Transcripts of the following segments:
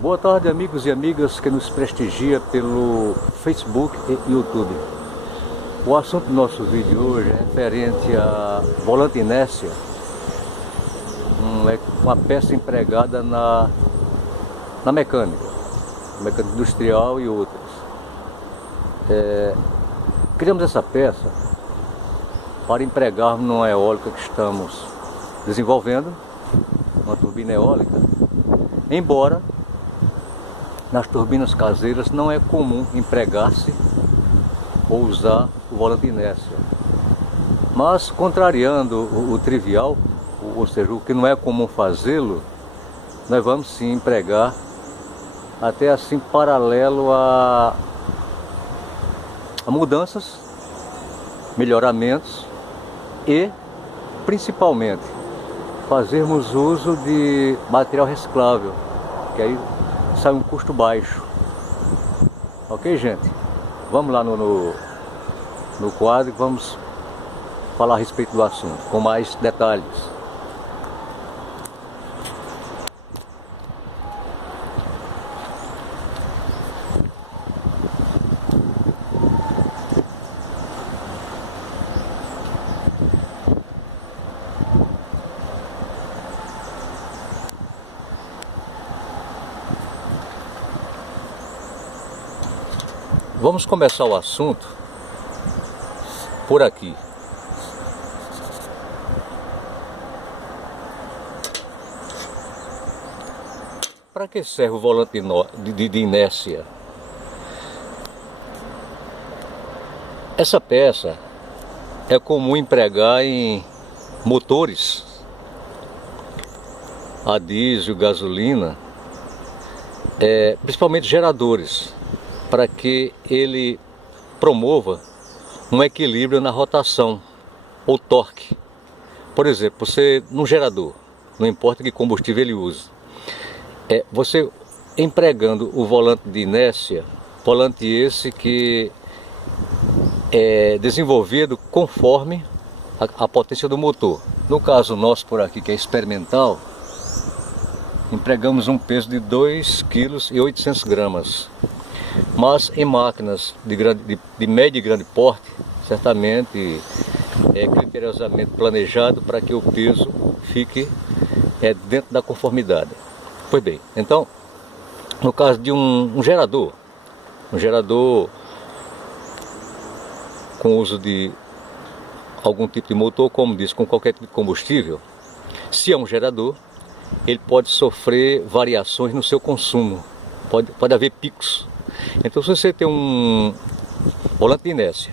Boa tarde, amigos e amigas que nos prestigia pelo Facebook e YouTube. O assunto do nosso vídeo hoje é referente à volante inércia, uma peça empregada na mecânica industrial e outras. Criamos essa peça para empregarmos numa eólica que estamos desenvolvendo, uma turbina eólica, embora nas turbinas caseiras não é comum empregar-se ou usar o volante inércia. Mas, contrariando o trivial, ou seja, o que não é comum fazê-lo, nós vamos sim empregar, até assim paralelo a mudanças, melhoramentos e, principalmente, fazermos uso de material reciclável, que aí sai um custo baixo. Ok, gente? Vamos lá no quadro e vamos falar a respeito do assunto com mais detalhes. Vamos começar o assunto por aqui. Para que serve o volante de inércia? Essa peça é comum empregar em motores a diesel, gasolina, principalmente geradores, para que ele promova um equilíbrio na rotação ou torque. Por exemplo, você num gerador, não importa que combustível ele use, você empregando o volante de inércia, volante esse que é desenvolvido conforme a potência do motor. No caso nosso por aqui, que é experimental, empregamos um peso de 2,8 kg. Mas em máquinas de médio e grande porte, certamente é criteriosamente planejado para que o peso fique dentro da conformidade. Pois bem, então, no caso de um gerador com uso de algum tipo de motor, como disse, com qualquer tipo de combustível, se é um gerador, ele pode sofrer variações no seu consumo, pode haver picos. Então, se você tem um volante de inércia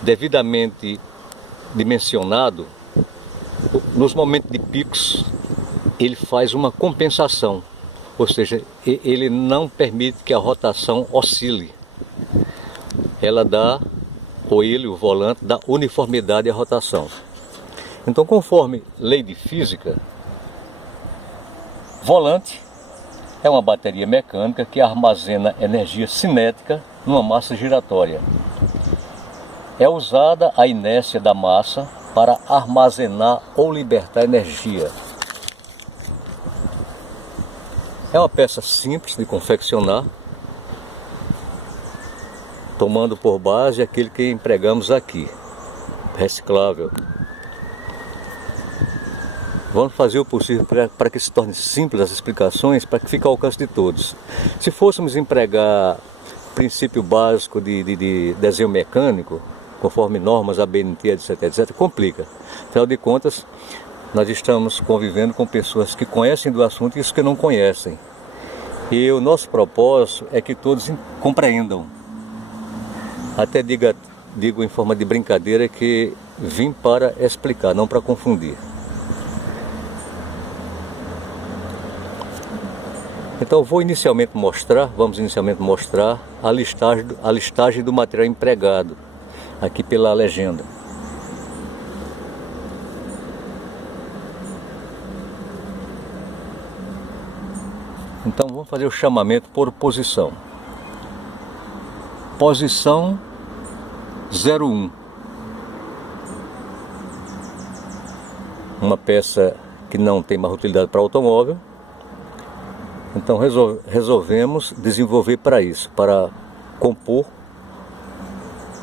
devidamente dimensionado, nos momentos de picos ele faz uma compensação, ou seja, ele não permite que a rotação oscile. O volante dá uniformidade à rotação. Então, conforme lei de física, volante é uma bateria mecânica que armazena energia cinética numa massa giratória. É usada a inércia da massa para armazenar ou libertar energia. É uma peça simples de confeccionar, tomando por base aquele que empregamos aqui, reciclável. Vamos fazer o possível para que se torne simples as explicações, para que fique ao alcance de todos. Se fôssemos empregar princípio básico de desenho mecânico, conforme normas ABNT, etc., complica. Afinal de contas, nós estamos convivendo com pessoas que conhecem do assunto e os que não conhecem. E o nosso propósito é que todos compreendam. Até digo em forma de brincadeira que vim para explicar, não para confundir. Então vamos inicialmente mostrar a listagem do material empregado, aqui pela legenda. Então vamos fazer o chamamento por posição. Posição 01. Uma peça que não tem mais utilidade para automóvel. Então resolvemos desenvolver para isso, para compor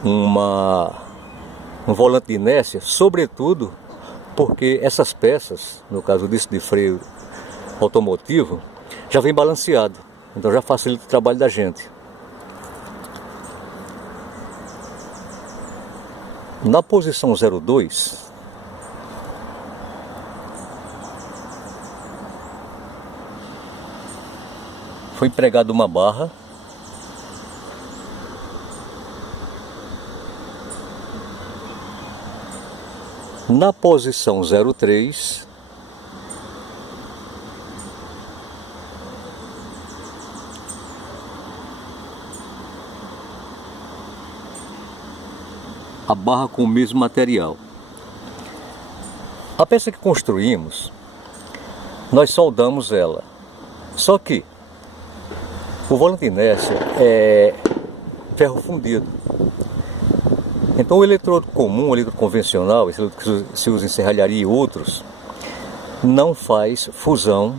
um volante de inércia, sobretudo porque essas peças, no caso do disco de freio automotivo, já vem balanceado, então já facilita o trabalho da gente. Na posição 02, foi empregada uma barra na posição 03, a barra com o mesmo material. A peça que construímos, nós soldamos ela, só que o volante de inércia é ferro fundido. Então o eletrodo comum, o eletrodo convencional, esse eletrodo que se usa em serralharia e outros, não faz fusão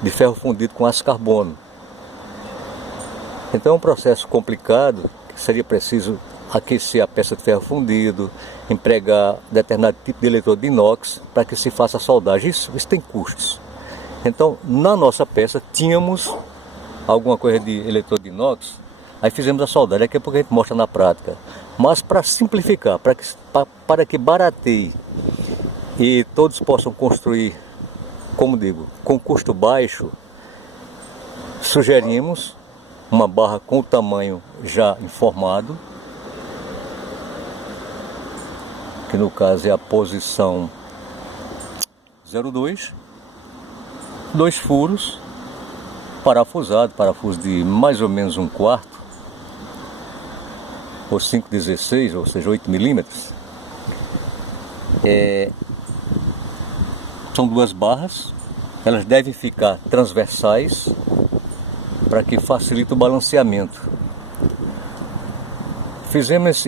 de ferro fundido com aço carbono. Então é um processo complicado, que seria preciso aquecer a peça de ferro fundido, empregar determinado tipo de eletrodo de inox para que se faça a soldagem. Isso tem custos. Então na nossa peça tínhamos alguma coisa de eletrodo de inox, aí fizemos a soldagem, daqui a pouco a gente mostra na prática. Mas para simplificar, para que barateie e todos possam construir, como digo, com custo baixo, sugerimos uma barra com o tamanho já informado, que no caso é a posição 02, 2 furos, parafusado, parafuso de mais ou menos 1/4, ou 5/16, ou seja, 8 milímetros. São 2 barras, elas devem ficar transversais para que facilite o balanceamento. Fizemos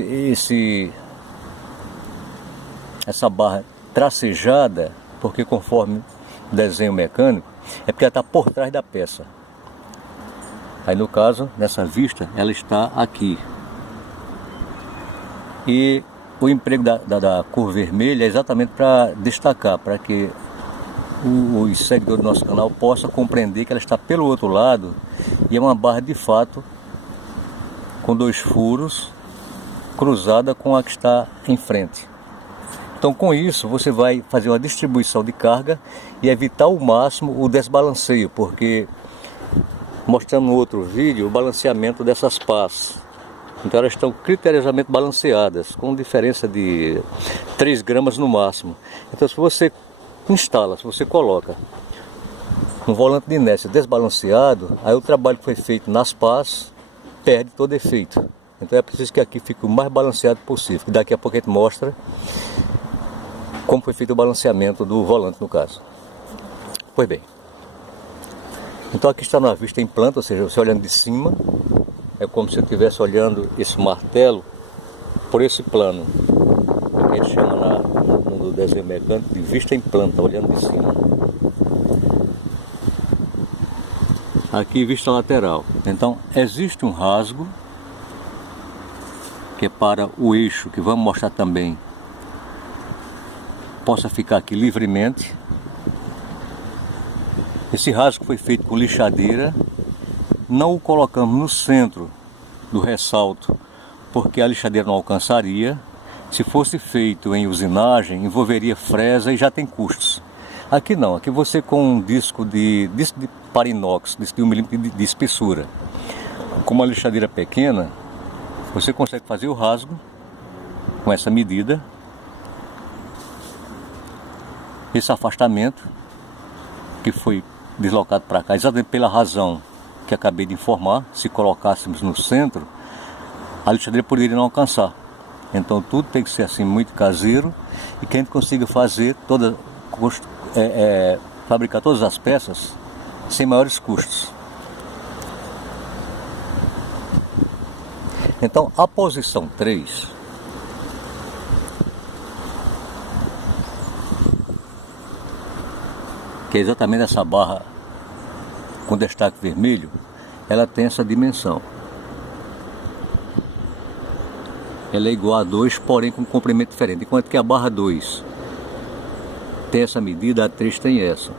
essa barra tracejada, porque conforme o desenho mecânico, é porque ela está por trás da peça. Aí no caso, nessa vista, ela está aqui. E o emprego da cor vermelha é exatamente para destacar, para que os seguidores do nosso canal possam compreender que ela está pelo outro lado e é uma barra de fato com 2 furos cruzada com a que está em frente. Então com isso você vai fazer uma distribuição de carga e evitar ao máximo o desbalanceio, porque mostrando no outro vídeo o balanceamento dessas pás. Então elas estão criteriosamente balanceadas, com diferença de 3 gramas no máximo. Então se você instala, se você coloca um volante de inércia desbalanceado, aí o trabalho que foi feito nas pás perde todo efeito. Então é preciso que aqui fique o mais balanceado possível. Daqui a pouco a gente mostra como foi feito o balanceamento do volante no caso. Pois bem, então aqui está na vista em planta, ou seja, você olhando de cima, é como se eu estivesse olhando esse martelo por esse plano, que a gente chama no desenho mecânico de vista em planta, olhando de cima. Aqui vista lateral. Então existe um rasgo, que é para o eixo, que vamos mostrar também, possa ficar aqui livremente. Esse rasgo foi feito com lixadeira, não o colocamos no centro do ressalto, porque a lixadeira não alcançaria. Se fosse feito em usinagem, envolveria fresa e já tem custos. Aqui não, aqui você com um disco de para inox, disco de 1 milímetro de espessura, com uma lixadeira pequena, você consegue fazer o rasgo com essa medida. Esse afastamento que foi deslocado para cá, exatamente pela razão que acabei de informar, se colocássemos no centro, a lixadeira poderia não alcançar. Então tudo tem que ser assim muito caseiro e que a gente consiga fazer fabricar todas as peças sem maiores custos. Então a posição 3 que é exatamente essa barra com destaque vermelho, ela tem essa dimensão. Ela é igual a 2, porém com comprimento diferente. Enquanto que a barra 2 tem essa medida, a 3 tem essa.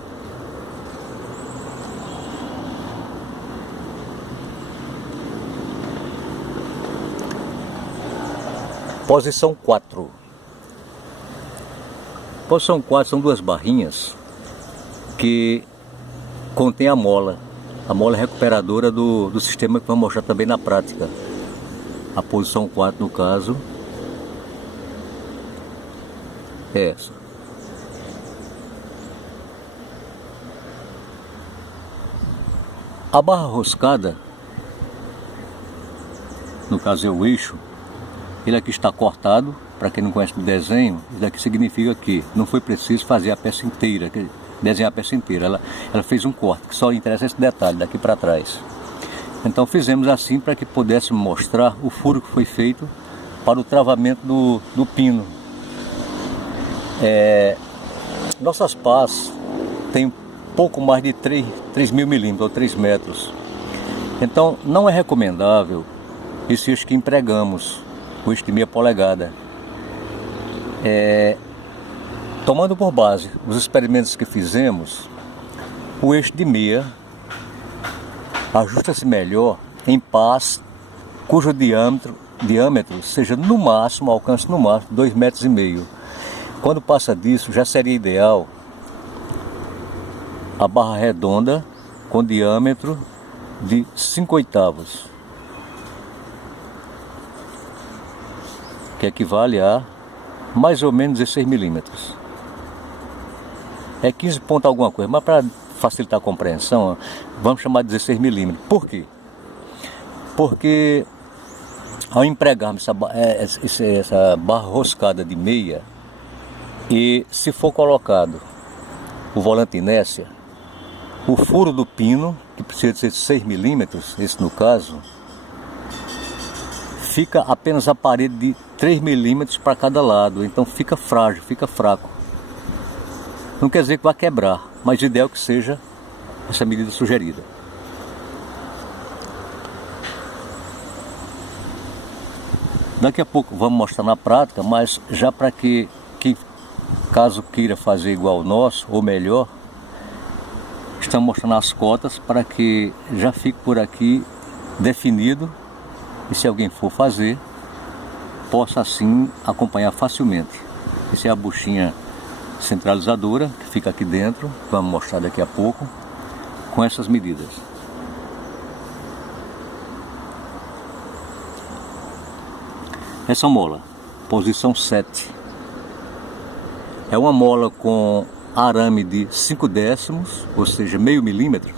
Posição 4. Posição 4 são duas barrinhas que contém a mola recuperadora do sistema que vamos mostrar também na prática. A posição 4, no caso, é essa. A barra roscada, no caso é o eixo, ele aqui está cortado. Para quem não conhece o desenho, isso daqui significa que não foi preciso fazer a peça inteira, desenhar a peça inteira. Ela fez um corte, que só interessa esse detalhe daqui para trás. Então fizemos assim para que pudéssemos mostrar o furo que foi feito para o travamento do pino. Nossas pás têm pouco mais de 3.000 milímetros ou 3 metros. Então não é recomendável esse eixo que empregamos, o eixo de meia polegada. Tomando por base os experimentos que fizemos, o eixo de meia ajusta-se melhor em pás cujo diâmetro seja no máximo, alcance no máximo 2,5 metros. Quando passa disso, já seria ideal a barra redonda com diâmetro de 5/8, que equivale a mais ou menos 16 milímetros. É 15 ponto alguma coisa, mas para facilitar a compreensão, vamos chamar de 16 milímetros. Por quê? Porque ao empregarmos essa barra roscada de meia, e se for colocado o volante inércia, o furo do pino, que precisa de ser 6 milímetros, esse no caso, fica apenas a parede de 3 milímetros para cada lado, então fica frágil, fica fraco. Não quer dizer que vai quebrar, mas o ideal é que seja essa medida sugerida. Daqui a pouco vamos mostrar na prática, mas já para que caso queira fazer igual ao nosso, ou melhor, estamos mostrando as cotas para que já fique por aqui definido. E se alguém for fazer, possa assim acompanhar facilmente. Essa é a buchinha centralizadora que fica aqui dentro, vamos mostrar daqui a pouco, com essas medidas. Essa mola, posição 7, é uma mola com arame de 5/10, ou seja, meio milímetro,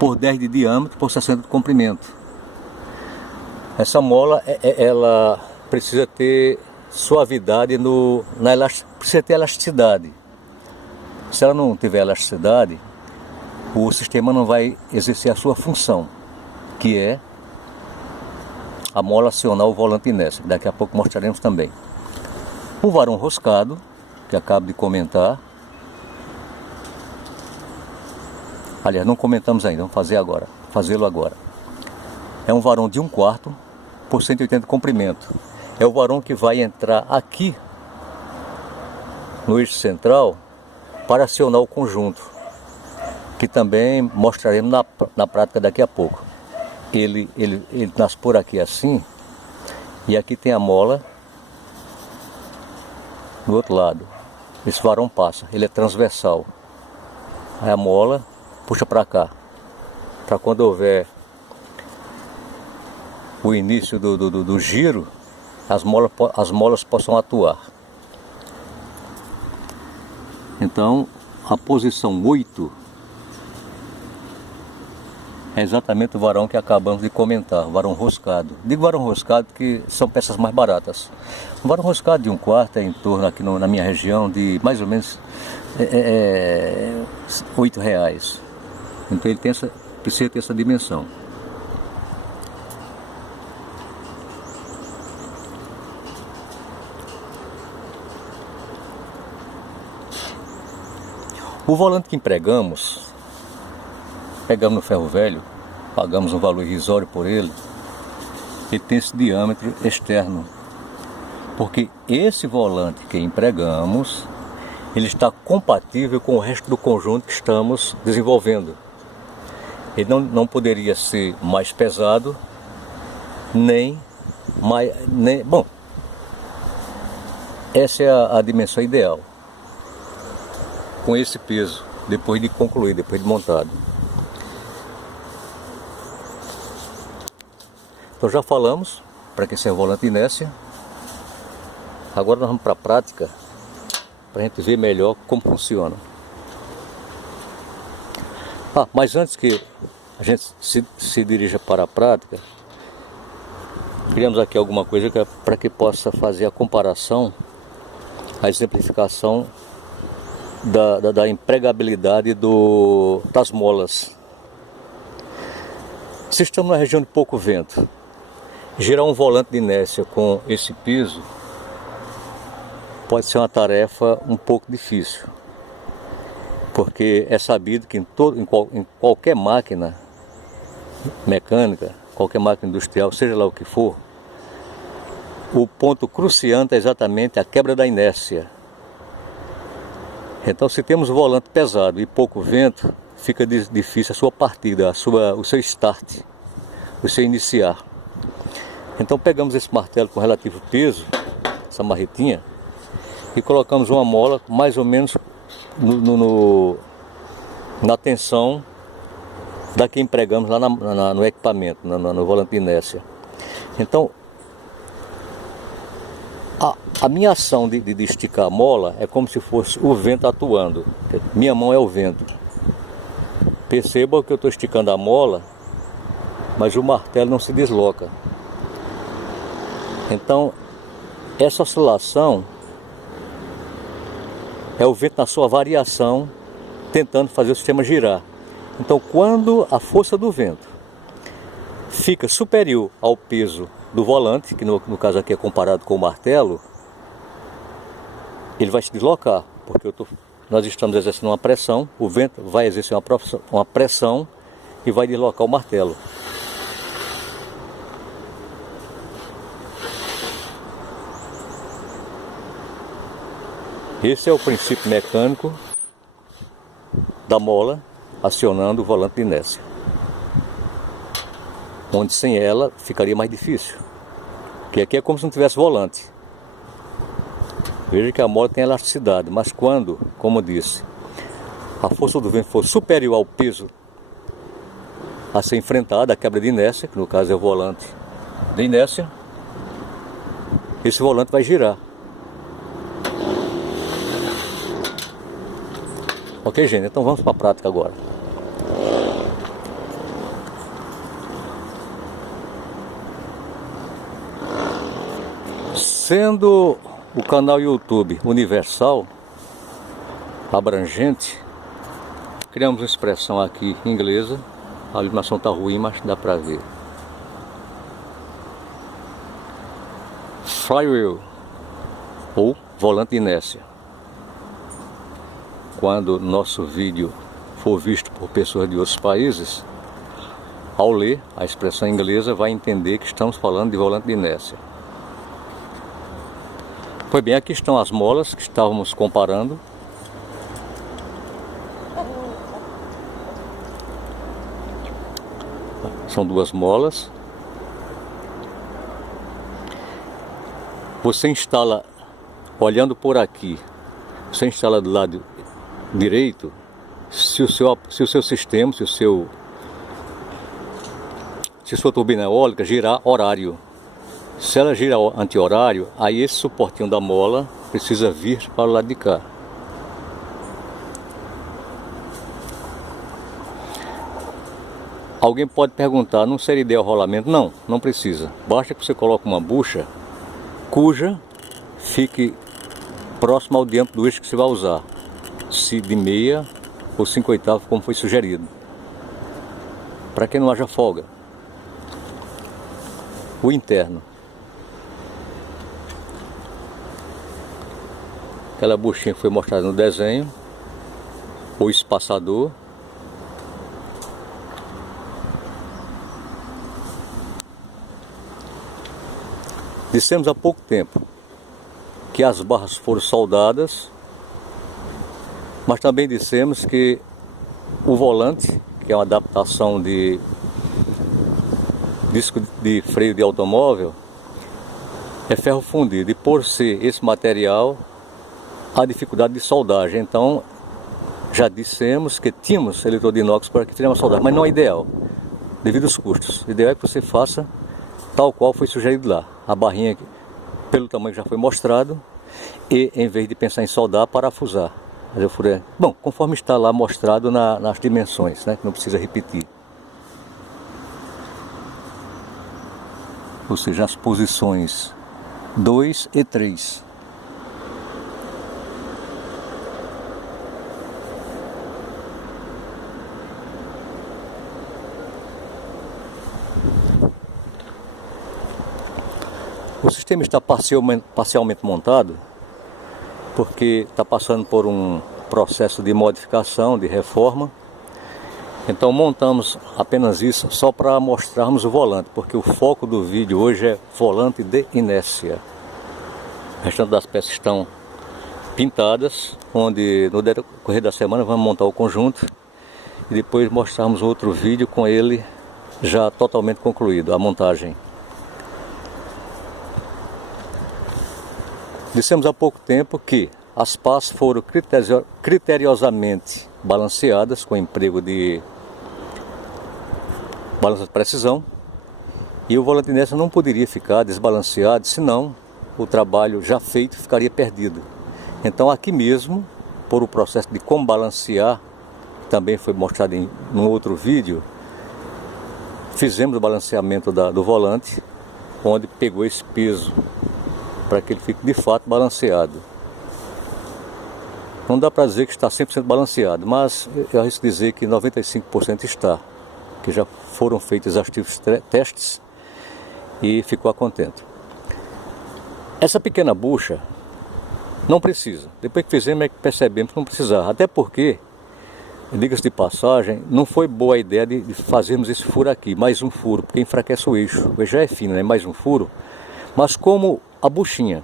por 10 de diâmetro, por 60 de comprimento. Essa mola, ela precisa ter suavidade, precisa ter elasticidade. Se ela não tiver elasticidade, o sistema não vai exercer a sua função, que é a mola acionar o volante inércia, que daqui a pouco mostraremos também. O varão roscado, que acabo de comentar. Aliás, não comentamos ainda, vamos fazê-lo agora. É um varão de 1/4 por 180 de comprimento. É o varão que vai entrar aqui no eixo central para acionar o conjunto, que também mostraremos na prática daqui a pouco. Ele nasce por aqui assim, e aqui tem a mola do outro lado. Esse varão passa, ele é transversal. Aí a mola puxa para cá, para quando houver o início do giro, as molas possam atuar. Então, a posição 8 é exatamente o varão que acabamos de comentar, o varão roscado. Digo varão roscado porque são peças mais baratas. O varão roscado de 1/4 é em torno, aqui na minha região, de mais ou menos R$8. Então ele precisa ter essa dimensão. O volante que empregamos pegamos no ferro velho, pagamos um valor irrisório por ele, ele tem esse diâmetro externo. Porque esse volante que empregamos, ele está compatível com o resto do conjunto que estamos desenvolvendo. Ele não poderia ser mais pesado, nem mais... Bom, essa é a dimensão ideal. Com esse peso, depois de concluído, depois de montado. Então já falamos para que serve o volante inércia. Agora nós vamos para a prática, para a gente ver melhor como funciona. Mas antes que a gente se dirija para a prática, criamos aqui alguma coisa para que possa fazer a comparação, a exemplificação da empregabilidade das molas. Se estamos na região de pouco vento, girar um volante de inércia com esse peso pode ser uma tarefa um pouco difícil, porque é sabido que em qualquer máquina mecânica, qualquer máquina industrial, seja lá o que for, o ponto cruciante é exatamente a quebra da inércia. Então, se temos um volante pesado e pouco vento, fica difícil a sua partida, o seu start, o seu iniciar. Então pegamos esse martelo com relativo peso, essa marretinha, e colocamos uma mola mais ou menos na tensão da que empregamos lá no equipamento, no volante de inércia. Então, a minha ação de esticar a mola é como se fosse o vento atuando. Minha mão é o vento. Perceba que eu estou esticando a mola, mas o martelo não se desloca. Então, essa oscilação é o vento na sua variação, tentando fazer o sistema girar. Então, quando a força do vento fica superior ao peso do volante, que no caso aqui é comparado com o martelo, ele vai se deslocar, porque nós estamos exercendo uma pressão, o vento vai exercer uma pressão e vai deslocar o martelo. Esse é o princípio mecânico da mola acionando o volante de inércia, onde sem ela ficaria mais difícil, porque aqui é como se não tivesse volante. Veja que a mola tem elasticidade, mas quando, como eu disse, a força do vento for superior ao peso a ser enfrentada, a quebra de inércia, que no caso é o volante de inércia, esse volante vai girar. Ok, gente? Então vamos para a prática agora. Sendo o canal YouTube universal, abrangente, criamos uma expressão aqui inglesa. A iluminação está ruim, mas dá para ver. Flywheel, ou volante de inércia. Quando nosso vídeo for visto por pessoas de outros países, ao ler a expressão inglesa vai entender que estamos falando de volante de inércia. Pois bem, aqui estão as molas que estávamos comparando. São duas molas. Você instala, olhando por aqui, você instala do lado direito, se o seu sistema, se sua turbina eólica girar horário. Se ela gira anti-horário, aí esse suportinho da mola precisa vir para o lado de cá. Alguém pode perguntar, não seria ideal o rolamento? Não, não precisa. Basta que você coloque uma bucha cuja fique próximo ao diâmetro do eixo que você vai usar. Se de meia ou 5/8, como foi sugerido. Para que não haja folga. O interno. Aquela buchinha que foi mostrada no desenho. O espaçador. Dissemos há pouco tempo que as barras foram soldadas, mas também dissemos que o volante, que é uma adaptação de disco de freio de automóvel, é ferro fundido, e por ser esse material, há dificuldade de soldagem. Então, já dissemos que tínhamos eletrodo de inox para que fizemos soldagem, mas não é ideal, devido aos custos. O ideal é que você faça tal qual foi sugerido lá. A barrinha, pelo tamanho que já foi mostrado, e em vez de pensar em soldar, parafusar. Mas eu furei. Bom, conforme está lá mostrado nas dimensões, né, que não precisa repetir. Ou seja, as posições 2 e 3. O sistema está parcialmente montado, porque está passando por um processo de modificação, de reforma. Então montamos apenas isso só para mostrarmos o volante, porque o foco do vídeo hoje é volante de inércia. O restante das peças estão pintadas, onde no decorrer da semana vamos montar o conjunto e depois mostrarmos outro vídeo com ele já totalmente concluído, a montagem. Dissemos há pouco tempo que as pás foram criteriosamente balanceadas com emprego de balança de precisão, e o volante de inércia não poderia ficar desbalanceado, senão o trabalho já feito ficaria perdido. Então aqui mesmo, por o processo de como balancear, também foi mostrado em um outro vídeo, fizemos o balanceamento do volante, onde pegou esse peso para que ele fique de fato balanceado. Não dá para dizer que está 100% balanceado, mas eu arrisco dizer que 95% está, que já foram feitos exaustivos testes e ficou a contento. Essa pequena bucha não precisa. Depois que fizemos é que percebemos que não precisava, até porque, diga-se de passagem, não foi boa a ideia de fazermos esse furo aqui, mais um furo, porque enfraquece o eixo. O eixo já é fino, né? Mais um furo, mas como a buchinha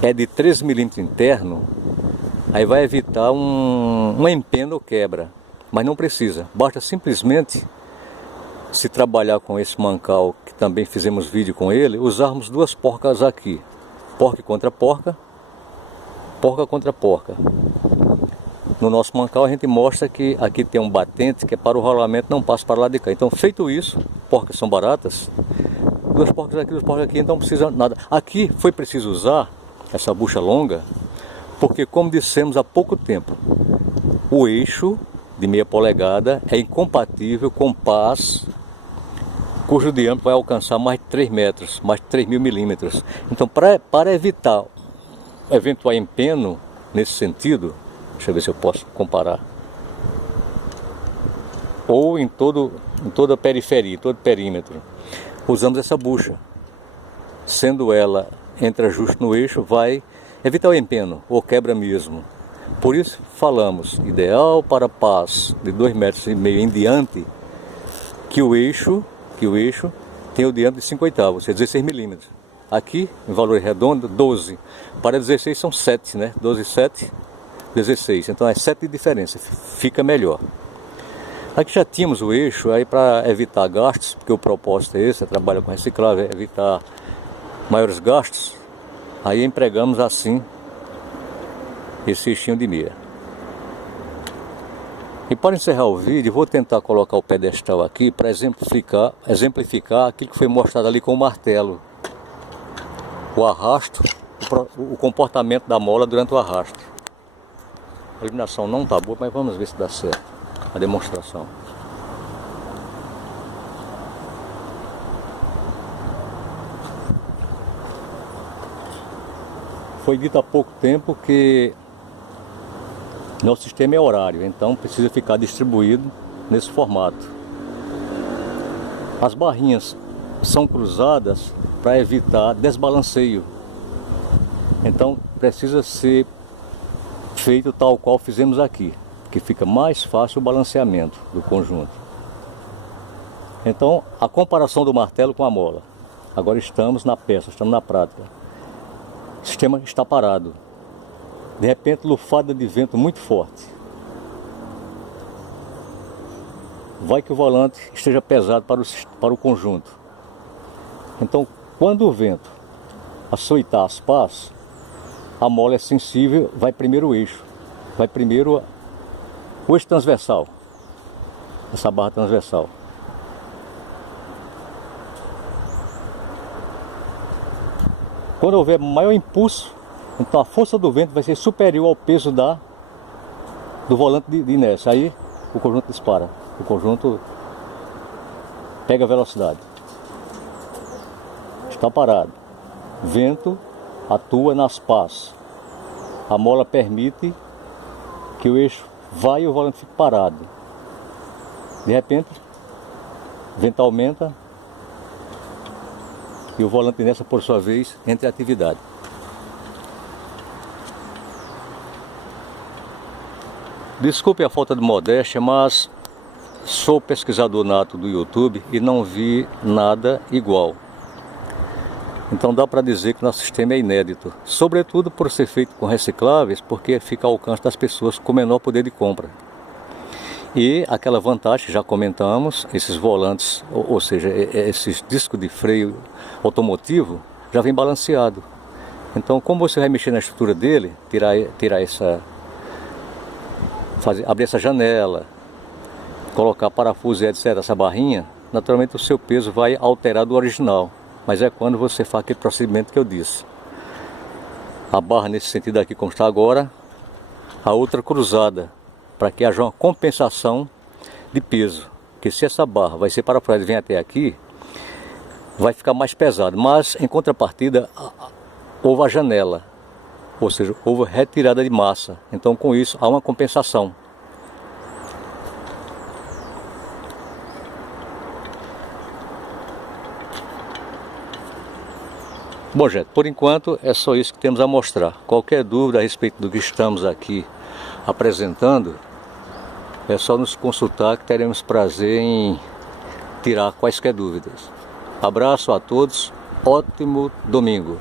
é de 13 mm interno, aí vai evitar um empeno ou quebra, mas não precisa. Basta simplesmente, se trabalhar com esse mancal, que também fizemos vídeo com ele, usarmos duas porcas aqui. Porca contra porca, porca contra porca. No nosso mancal a gente mostra que aqui tem um batente que é para o rolamento, não passa para lá de cá. Então, feito isso, porcas são baratas, duas porcas aqui, então não precisa nada. Aqui foi preciso usar essa bucha longa, porque como dissemos há pouco tempo, o eixo de meia polegada é incompatível com pás cujo diâmetro vai alcançar mais de 3 metros, mais de 3.000 milímetros. Então, para evitar eventual empeno nesse sentido, deixa eu ver se eu posso comparar, ou em toda a periferia, todo o perímetro, usamos essa bucha. Sendo ela entre ajuste no eixo, vai evitar o empeno ou quebra mesmo. Por isso falamos, ideal para pás de 2,5 metros em diante, que o eixo tem o diâmetro de 5/8, ou seja, 16 milímetros. Aqui, em valor redondo, 12. Para 16 são 7, né? 12 e 7, 16. Então é 7 de diferença, fica melhor. Aqui já tínhamos o eixo, aí para evitar gastos, porque o propósito é esse, trabalha com reciclável, é evitar maiores gastos, aí empregamos assim esse eixinho de meia. E para encerrar o vídeo, vou tentar colocar o pedestal aqui para exemplificar aquilo que foi mostrado ali com o martelo. O arrasto, o comportamento da mola durante o arrasto. A iluminação não está boa, mas vamos ver se dá certo a demonstração. Foi dito há pouco tempo que nosso sistema é horário, então precisa ficar distribuído nesse formato. As barrinhas são cruzadas para evitar desbalanceio, então precisa ser feito tal qual fizemos aqui, que fica mais fácil o balanceamento do conjunto. Então, a comparação do martelo com a mola. Agora estamos na peça, estamos na prática. O sistema está parado. De repente, lufada de vento muito forte. Vai que o volante esteja pesado para o conjunto. Então, quando o vento açoitar as pás, a mola é sensível, vai primeiro o eixo. Vai primeiro o eixo transversal. Essa barra transversal. Quando houver maior impulso, então a força do vento vai ser superior ao peso do volante de inércia. Aí o conjunto dispara. O conjunto pega velocidade. Está parado. Vento atua nas pás. A mola permite que o eixo vá e o volante fique parado. De repente, o vento aumenta e o volante nessa, por sua vez, entra em atividade. Desculpe a falta de modéstia, mas sou pesquisador nato do YouTube e não vi nada igual. Então dá para dizer que nosso sistema é inédito, sobretudo por ser feito com recicláveis, porque fica ao alcance das pessoas com menor poder de compra. E aquela vantagem, já comentamos, esses volantes, ou seja, esses discos de freio automotivo, já vem balanceado. Então, como você vai mexer na estrutura dele, abrir essa janela, colocar parafuso e etc, essa barrinha, naturalmente o seu peso vai alterar do original. Mas é quando você faz aquele procedimento que eu disse. A barra nesse sentido aqui como está agora, a outra cruzada, para que haja uma compensação de peso. Porque se essa barra vai ser para trás e vem até aqui, vai ficar mais pesado. Mas em contrapartida, houve a janela, ou seja, houve retirada de massa. Então com isso há uma compensação. Bom, gente, por enquanto é só isso que temos a mostrar. Qualquer dúvida a respeito do que estamos aqui apresentando, é só nos consultar que teremos prazer em tirar quaisquer dúvidas. Abraço a todos, ótimo domingo.